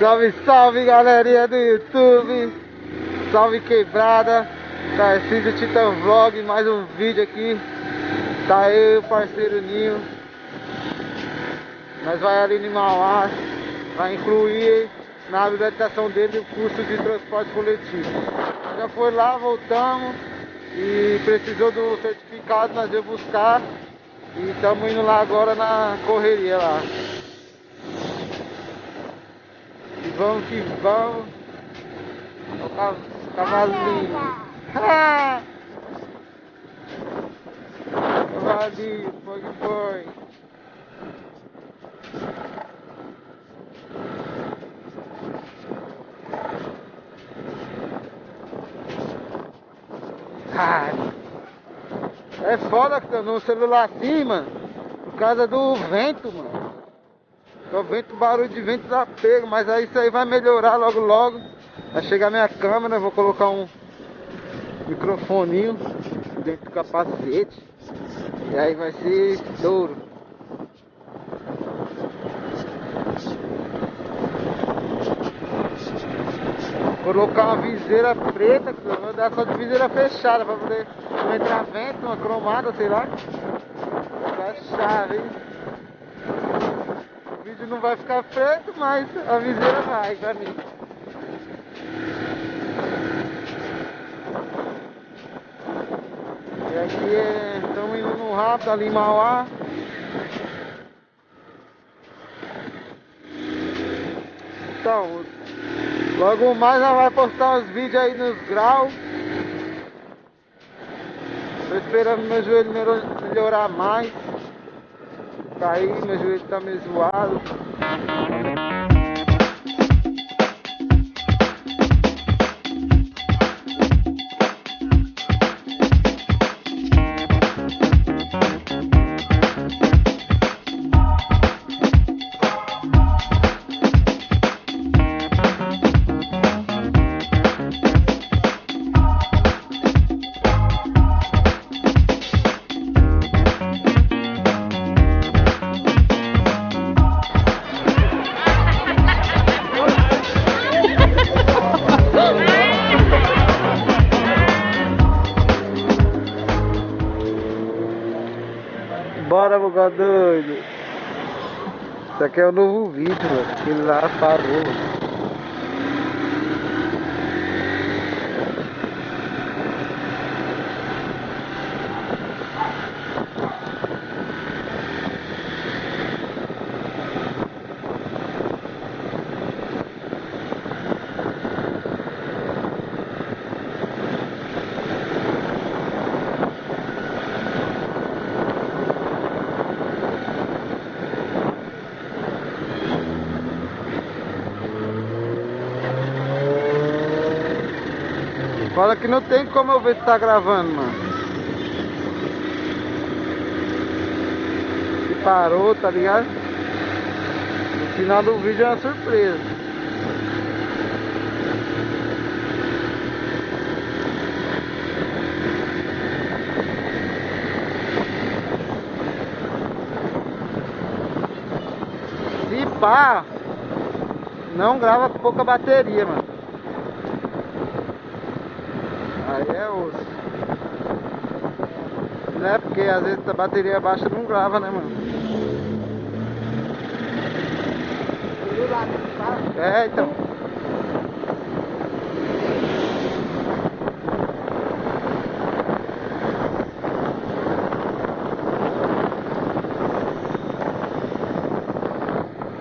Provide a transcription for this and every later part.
Salve, salve, galerinha do YouTube. Salve, quebrada. Tarcísio Titã Vlog, mais um vídeo aqui. Tá eu e o parceiro Ninho. Nós vai ali em Mauá. Vai incluir na habilitação dele o curso de transporte coletivo. Já foi lá, voltamos. E precisou do certificado, nós veio buscar. E estamos indo lá agora na correria lá. E vamos que vamos. O cavalinho. Cavalinho, foi. É foda no celular assim, mano. Por causa do vento, mano. O vento, barulho de vento dá pego, mas aí isso aí vai melhorar logo. Vai chegar minha câmera, eu vou colocar um microfoninho dentro do capacete. E aí vai ser estouro. Colocar uma viseira preta, vou dar só de viseira fechada pra poder não entrar vento, uma cromada, sei lá. Tá chave, hein? O vídeo não vai ficar preto, mas a viseira vai pra mim. E aqui estamos indo no rápido ali em Mauá. Então, logo mais nós vamos postar uns vídeos aí nos graus. Tô esperando meu joelho melhorar mais. Caí, meu joelho tá meio zoado. Bora, bugal doido. Isso aqui é o novo vídeo, mano. Aquele lá parou. Fala que não tem como eu ver se tá gravando, mano. Se parou, tá ligado? No final do vídeo é uma surpresa. Se pá, não grava com pouca bateria, mano. Aí é osso. Né? Porque às vezes a bateria baixa não grava, né, mano? É, então.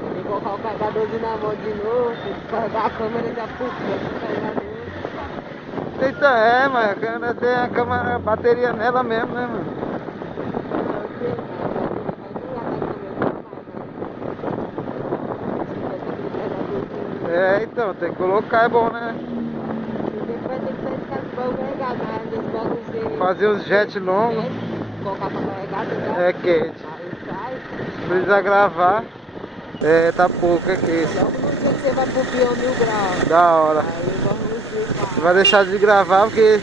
Tem que colocar o carregadorzinho na mão de novo, carregar a câmera já puxa, carregador. Então mas a câmera tem a câmera, a bateria nela mesmo, né, mano? É, então, tem que colocar, é bom, né? Vai ter que ficar carregado, né? Fazer os jet longos. Colocar pra carregar, É quente. aí sai. Precisa gravar. É, tá pouco, é quente. Logo no dia que você vai pro Pião 1000 graus. Da hora. Aí vamos no dia, Vai deixar de gravar porque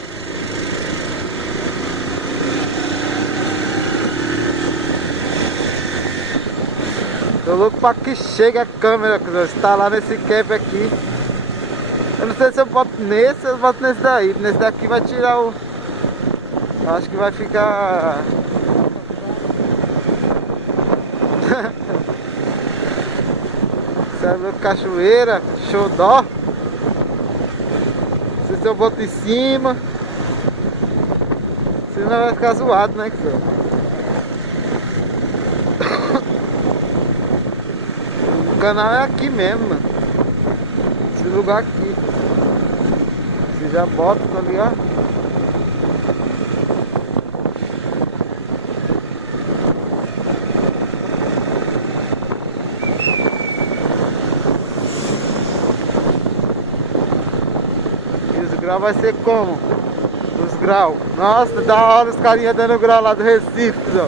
Tô louco pra que chegue a câmera, cuzão. Instalar nesse cap aqui. Eu não sei se eu boto nesse ou eu boto nesse daí. Nesse daqui vai tirar o... Acho que vai ficar... Serve cachoeira, xodó. Não sei se eu boto em cima. Senão vai ficar zoado, né, cuzão? O canal é aqui mesmo, mano. Esse lugar aqui. Você já bota, tá ligado? E os graus vai ser como? Os graus. Nossa, da hora os carinha dando grau lá do Recife, ó.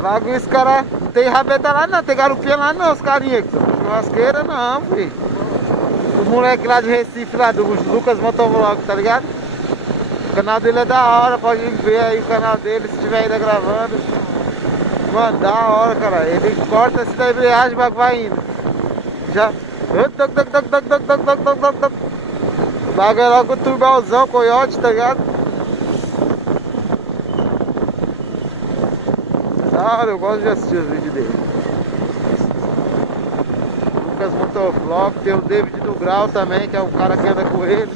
Logo os caras. Não tem rabeta lá não, tem garupinha lá não, os carinha. Churrasqueira não, filho. Os moleques lá de Recife, lá do Lucas Motovlog, tá ligado? O canal dele é da hora, pode ver aí o canal dele se estiver ainda gravando. Mano, da hora, cara. Ele corta assim da embreagem, o bagulho vai indo. Já. O bagulho é logo o turbalzão, coiote, tá ligado? Da hora, eu gosto de assistir os vídeos dele. Lucas Motovlog, tem o David do Grau também, que é o cara que anda com ele.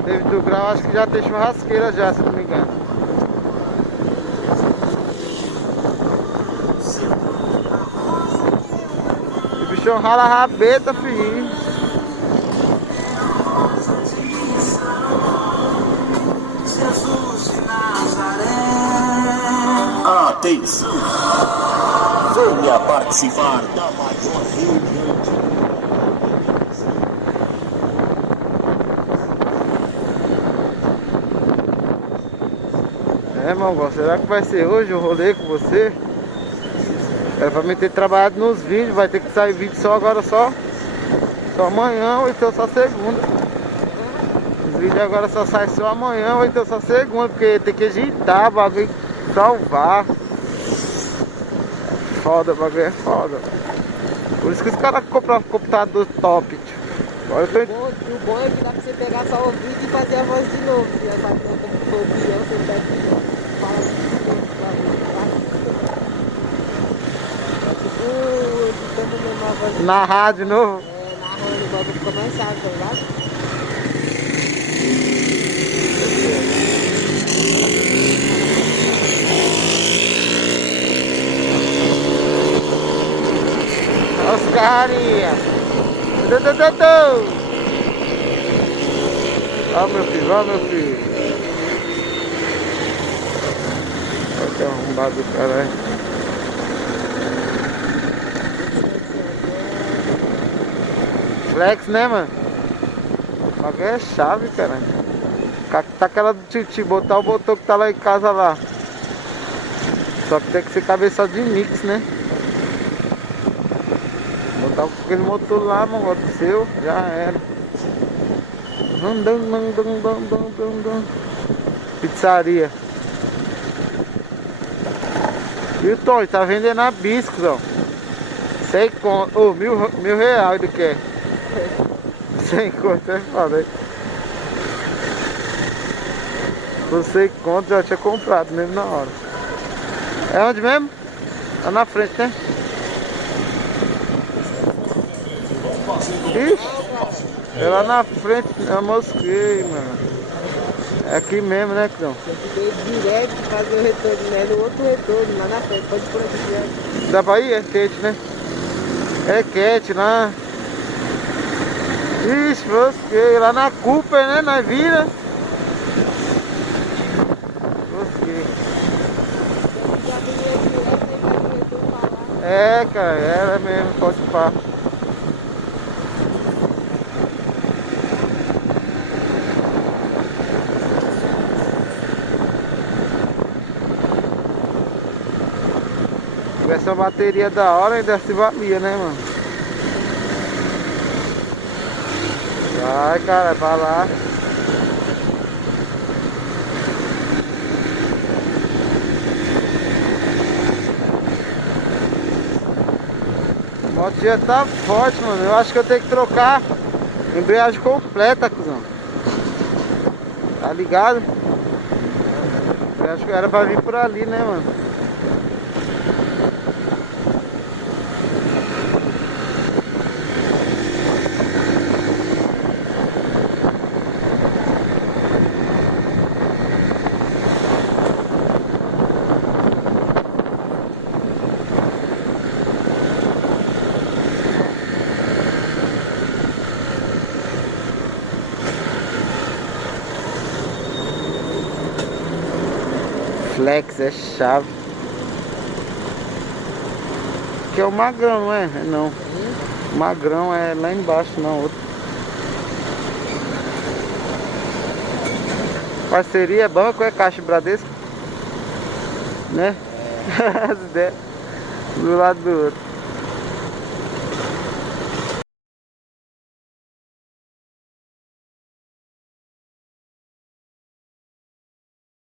O David do Grau acho que já tem churrasqueira já, se não me engano. O bichão rala a rabeta, filho. Atenção! Venha participar da maior reunião de... É, Mongol, será que vai ser hoje o rolê com você? Era pra mim ter trabalhado nos vídeos, vai ter que sair vídeo só agora, só amanhã ou então só segunda. Os vídeos agora só saem só amanhã ou então só segunda, porque tem que agitar o bagulho, salvar. Foda, o bagulho é foda. Por isso que os caras compram computador top, tio. Agora eu tô... O bom é que dá pra você pegar só o vídeo e fazer a voz de novo. Já sabe como foi o peão, você tá aqui, fala de novo, tipo, editando mesmo a voz. Narrar de novo. É, narrando, o bagulho ficou mais chato, tá ligado? Olha os carinha. Ó meu filho, ó meu filho. Olha que arrombado do caralho. Flex, né, mano? O bagulho é chave, cara. Tá aquela do Titi, botar o botão que tá lá em casa lá. Só que tem que ser cabeça de mix, né? Botar aquele motor lá, mano, do seu, já era. Pizzaria. E o Tony tá vendendo a biscos, ó. 100 conto. Ô, mil reais ele quer. 100 conto é foda, hein? Por 100 conto já tinha comprado mesmo na hora. É onde mesmo? Lá na frente, né? Ixi, é lá na frente, eu mosquei, mano. É aqui mesmo, né, Cão? Eu fiquei direto fazer o retorno, né? No outro retorno, lá na frente, pode por aqui direto. Da Bahia? É quente, né? É quente lá. Ixi, mosquei. Lá na Cooper, né? Nós vira. Mosquei. É, cara, era mesmo, pode pá. Essa bateria da hora ainda se valia, né, mano? Vai, cara, vai lá. moto já tá forte, mano. Eu acho que eu tenho que trocar a embreagem completa, cuzão. Tá ligado? Eu acho que era pra vir por ali, né, mano? Flex é chave. Que é o Magrão, não é? Não. Magrão é lá embaixo, não. Outro. Parceria banco é Caixa Bradesco? Né? As ideias do lado do outro.